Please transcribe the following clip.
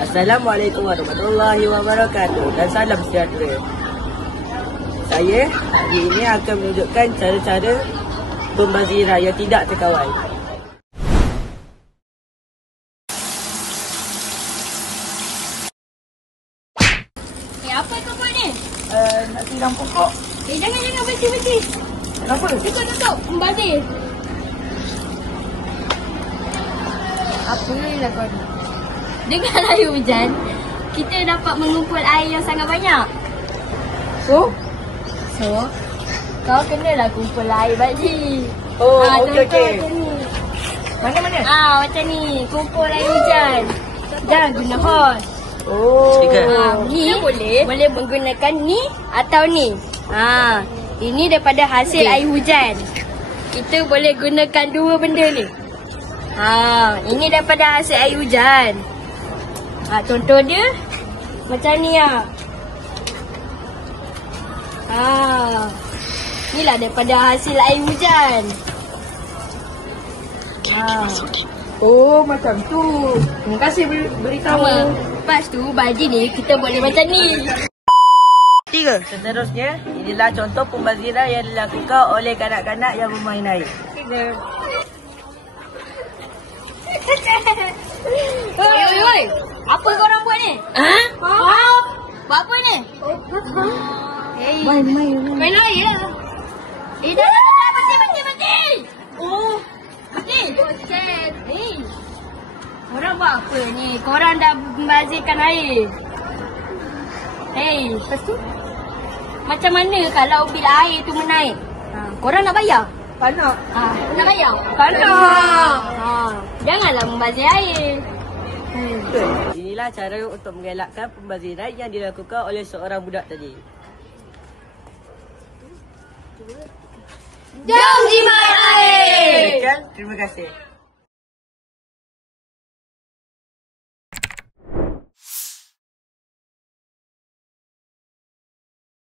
Assalamualaikum warahmatullahi wabarakatuh dan salam sejahtera. Saya hari ini akan menunjukkan cara-cara pembaziran yang tidak terkawal. Apa kau buat ni? Nak siram pokok. Jangan berhenti. Kenapa? Tutup. Membazir. Apa lah kau ni? Dengan air hujan, kita dapat mengumpul air yang sangat banyak. So, kau kenalah kumpul air balik. okey. Macam ni. Mana? Macam ni. Kumpul air hujan. Jangan guna hos. Ni boleh menggunakan ni atau ni. Ini daripada hasil air hujan. Kita boleh gunakan dua benda ni. Ini daripada hasil air hujan. Contoh dia macam ni lah. Inilah daripada hasil air hujan. Macam tu. Terima kasih beritahu. Lepas tu baju ni kita boleh macam ni. 3. Seterusnya, inilah contoh pembaziran yang dilakukan oleh kanak-kanak yang bermain air. Oi. Apa korang buat ni? Buat apa ni? Main air lah. Dah. Berhenti. Korang buat apa ni? Korang dah membazirkan air. Lepas tu? Macam mana kalau bila air tu menaik? Korang nak bayar? Panak. Nak bayar? Janganlah membazir air. Inilah cara untuk mengelakkan pembaziran yang dilakukan oleh seorang budak tadi. Jom jimat air! Terima kasih.